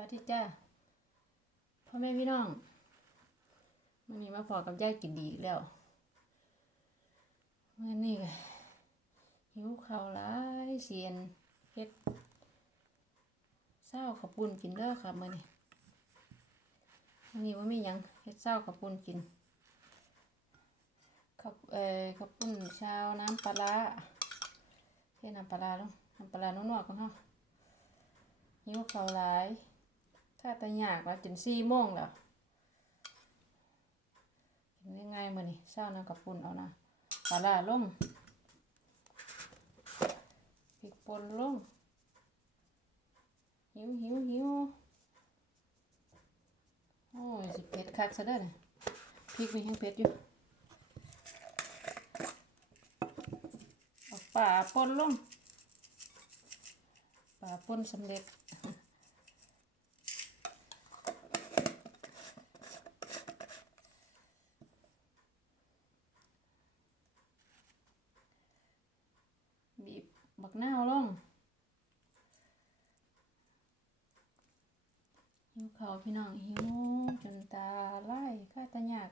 วัสดีจ้าพ่อแม่พี่น้องมันนี้มาพอกับยายกินดีแล้วเมื่อนี้ก็หิวข้าวหลายเสียนเฮ็ดเศร้าขับปุ่นกินเด้อครับมื่อนี้มื่อนี้ว่าไมีหยังเฮ็ดเศร้าขับปุ่นกินขับเอ่อขับปุ่นชาวน้ำปลาร้าเทน้ำปลาลงน้ำปลานัวๆของเฮาะหิวข้าวหลาย ถ้าแต่ยากว่าจนสี่โมงแล้วกินง่ายๆมือนี้เช้านะกับปุ่นเอานะปลาร้าลงพริกป่นลงหิวหิวหิวโอ้ยสิเผ็ดคักซะเด้อเนี่ยพริกมีแห้งเผ็ดอยู่เอาปลาป่นลงปลาป่นสำเร็จ บีบบักนาวลง หิวเขาวพี่น้องหิวจนตาไล่ข้าตาหยาก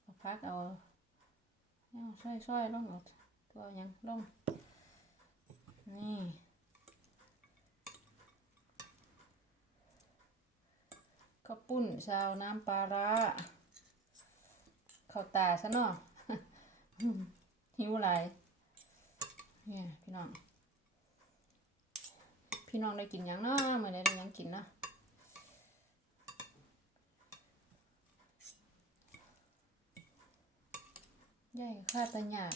เอาพักเอาเนี่ยช่อยๆลงเอาตัวยังลงนี่ข้าวปุ้นชาวน้ำปลาร้าข้าวตาซะเนาะหิวหลายเนี่ยพี่น้อง พี่น้องได้กินยังเนาะเมื่อได้ได้ยังกินเนาะ ใหญ่ข้าตาหยาด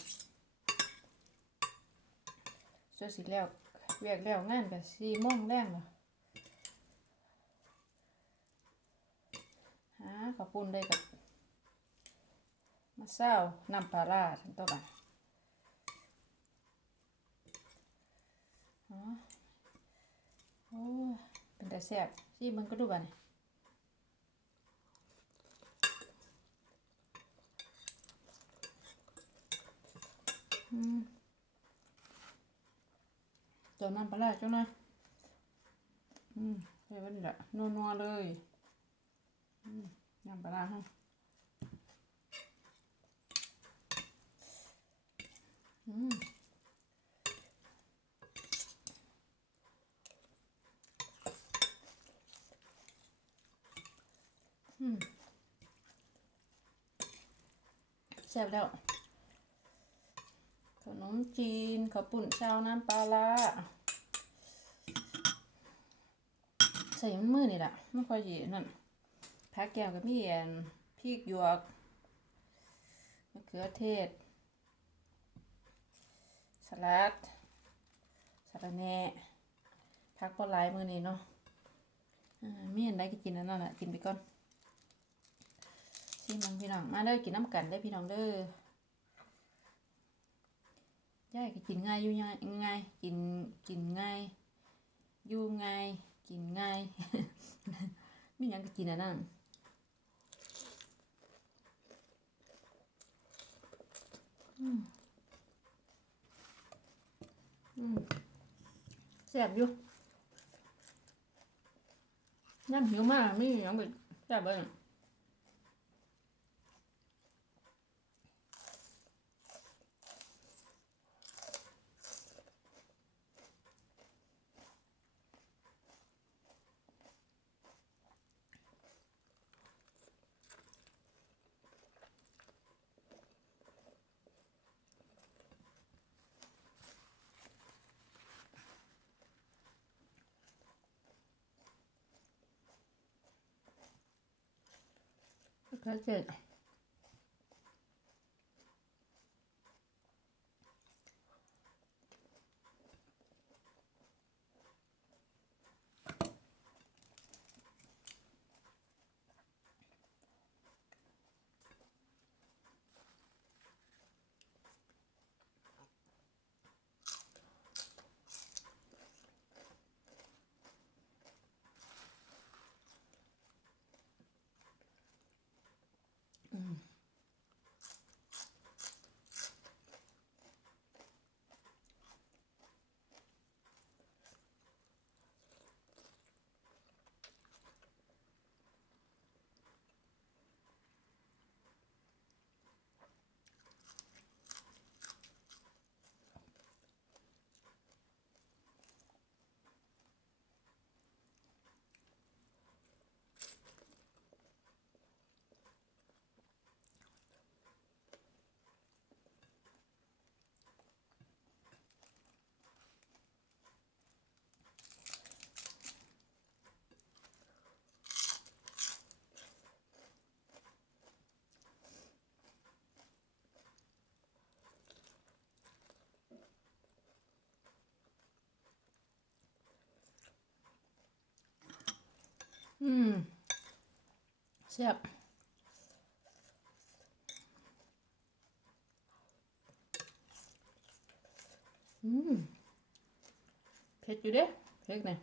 สวยสิแล้วเวียกแล้วงานกับสี่โมงแรงเหรอหาขอบปุ่นได้กับมาเศร้านำปลาร้าทั้งตัวกันอ๋อโอ้เป็นแต่แซ่บซีมันก็ดูบ้านี่อืม เจ้าน้ำปลาร้าเจ้าหน่อยอืมใส่ไว้นี่แหละนัวๆเลยน้ำปลาร้าฮะอืมอืมแซ่บแล้ว ขนมจีนข้าวปุ่นชาวน้ำปลาร้าใส่มันมือนี่แหละไม่ค่อยดีนั่นพักแก้วกับพี่แอนพริกหยวกมะเขือเทศ สลัดสะระแหน่พักปลาไหลายมือนี่เนาะมีอันใดก็กินนนั้นแหละกินไปก่อนพี่น้องพี่น้องมาเด้อกินน้ำกันได้พี่น้องเด้อ ย่ายก็กินง่ายอยู่ง่ายง่ายกินกินง่ายอยู่ง่ายกินง่ายมีหยังก็กินอันนั้นอืมอืมแซ่บอยู่น้ำหิวมากไม่มีหยังก็แซ่บเลย ก็เอืมแซ่บอืมเผ็ดอยู่เด้เผ็ดเนี่ย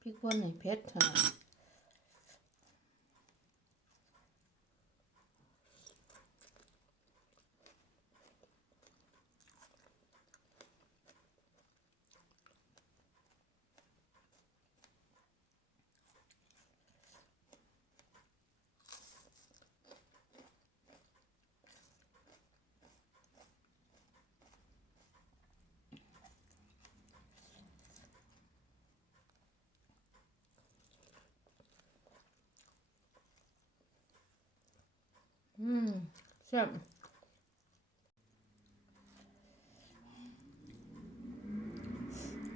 พริกป่นนี่เผ็ดค่ะาดอืมแซ่บ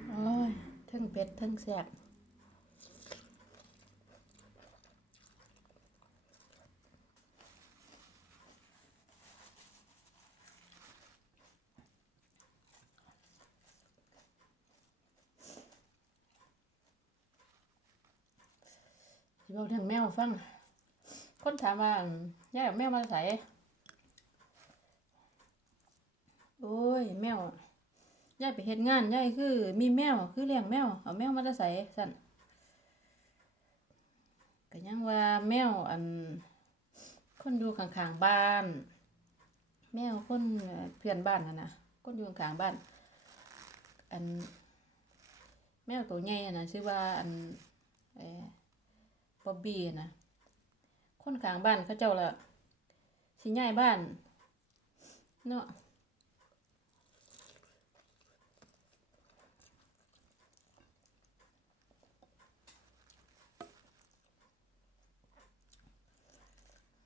โอ้ยทั้ง คนถามว่ายายเอาแมวมาใส่โอ้ย แมวยายไปเฮ็ดงานยายคือ มีแมวคือเลี้ยงแมวเอาแมวมาใส่สั่นก็ยังว่าแมวอัน คนอยู่ข้างๆบ้าน แมวคนเอ่อเพื่อนบ้านนะนะคนอยู่ข้างๆบ้าน อัน แมวตัวใหญ่นะชื่อว่าอันเอ่อบ๊อบบี้นะ คนข้างบ้านเขาเจ้าละสิย้ายบ้าน เนาะ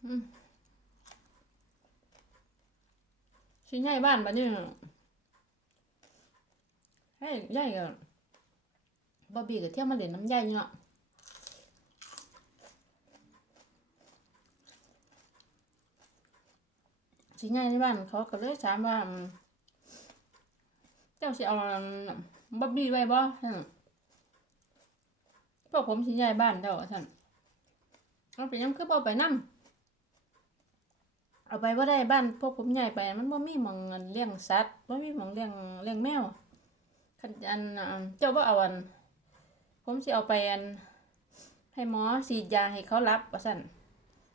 อืมสิย้ายบ้านบัดนี้ให้ยายก็บ๊อบบี้ก็เที่ยวมาเล่นน้ำยายอยู่เนาะ สิใหญ่ในบ้านเขาก็เลยถามว่า เจ้าสิเอาบ๊อบบี้ไว้บ่ท่านพวกผมสิใหญ่บ้านเจ้าท่านเอาไปยังคือบ่เอาไปนำเอาไปบ่าได้บ้านพวกผมใหญ่ไป มันบ่มีหม่องเลี้ยงสัตว์บ่มีหม่องเลี้ยงเลี้ยงแมวคันอันเจ้าบ่เอาอัน ผมสิเอาไปอัน ให้หมอฉีดยาให้เขารับว่าซั่น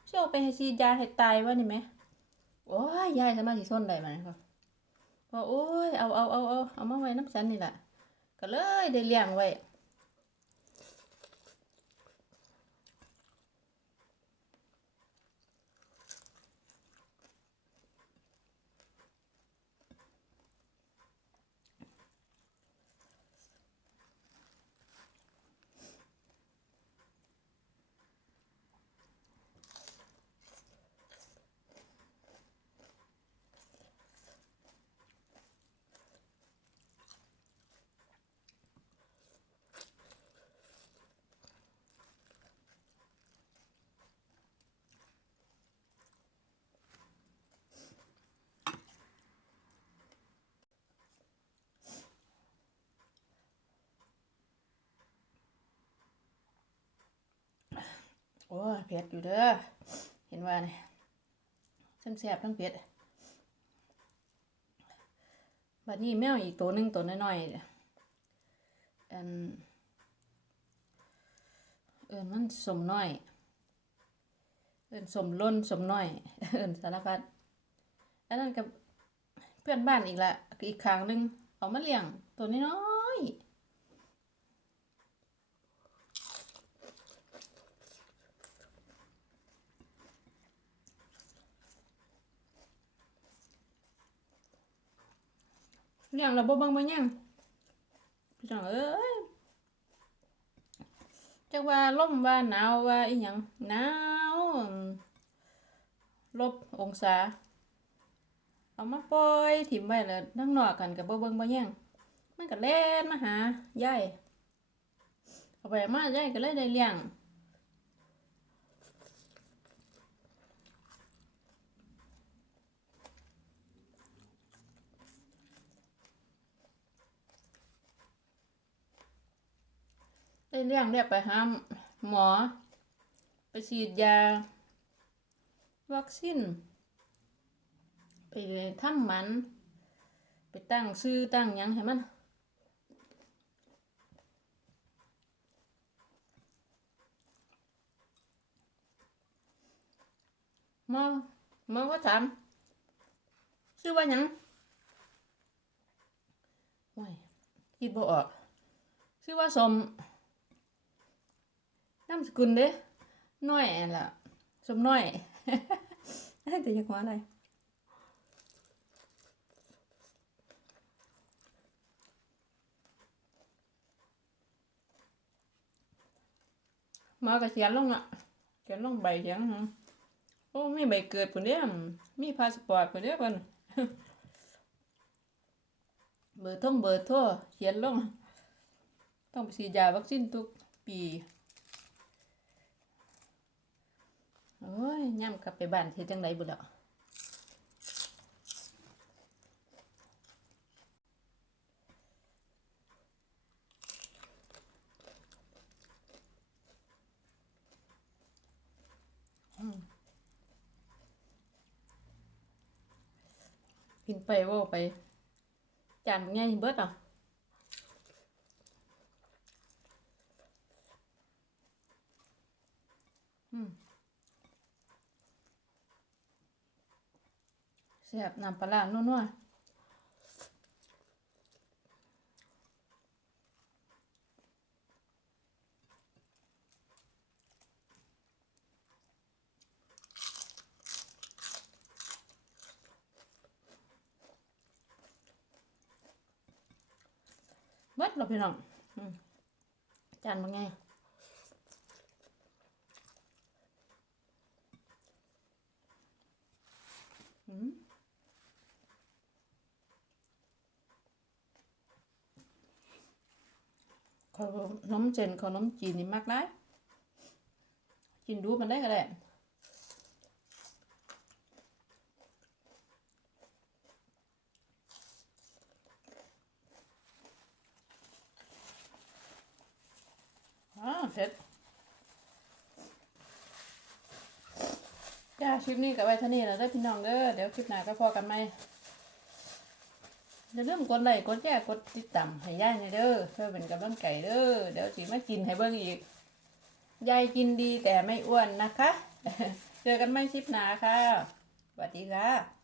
สิเอาไปให้ฉีดยาให้ตายว่านี่แหม โอ้ยยายสามารถสิทนได้ไหมครับพอโอ้ยเอาเอาเอาเอาเอามาไว้น้ำฉันนี่แหละก็เลยได้เลี้ยงไว้ โอ้เผ็ดอยู่เด้อ เห็นว่านี่ทั้งแซ่บทั้งเผ็ดบัดนี้แมวอีกตัวหนึงตัวน้อยๆเอันเอิ้นมันสมน้อย เอิ้นสมล้นสมน้อย เอิ้นสารพัดอันนั้นกับเพื่อนบ้านอีกละอีกครั้งหนึงเอามาเลี้ยงตัวน้อยๆ เลี้ยงเราบ่เบิ่งบ่ยังพี่น้องเอ้ยจักว่าลมว่าหนาวว่าอีหยังหนาวลบองศา เอามาปล่อยถิ่มไว้แล้วนั่งนอกกันก็บ่เบิ่งบ่ยังมันก็แล่นมาหายายเอาไปเอามายายก็เลยได้เลี้ยง ได้เลี้ยงเรียกไปหาหมอ ไปฉีดยา วัคซีนไปทำหมัน ไปตั้งชื่อตั้งยังให้มันมอมอก็ถามชื่อว่าหยังโอ้ยคิดบ่ออก ชื่อว่าสม นามสกุลเด้น้อยล่ะสมน้อยแต่อยังว่าอะไรมาก็เขียนลงน่ะเขียนลงใบเขียนโอ้มีใบเกิดพุ่นเด้อมีพาสปอร์ตพุ่นเด้อเพิ่นเบอร์ท่องเบอร์โทรเขียนลง ต้องไปฉีดยาวัคซีนทุกปี โอ้ยย่ำกลับไปบ้านเฮ็ดจังไดบุดแล้วกินไปเว่าไป จานไงเบิดอะ อืม แซ่บน้ำปลาร้านัวๆเบิดเราพี่น้องอืมจานมันไงอืม ขนมเจนขนมจีนนี่มักได้กินดูมันได้ก็ได้าเผ็ดจ้าคลิปนี้กับไว้ท่านี้แล้วเด้อพี่น้องเด้อเดี๋ยวคลิปหน้าก็พอกันไหม อย่าลืมกดไลค์กดแชร์กดติดตามให้ยายหน่อยเด้อเพื่อเป็นกำลังใจเด้อเดี๋ยวสิมากินให้เบิ่งอีกยายกินดีแต่ไม่อ้วนนะคะ เจอกันไม่ชิปหนาค่ะสวัสดีค่ะ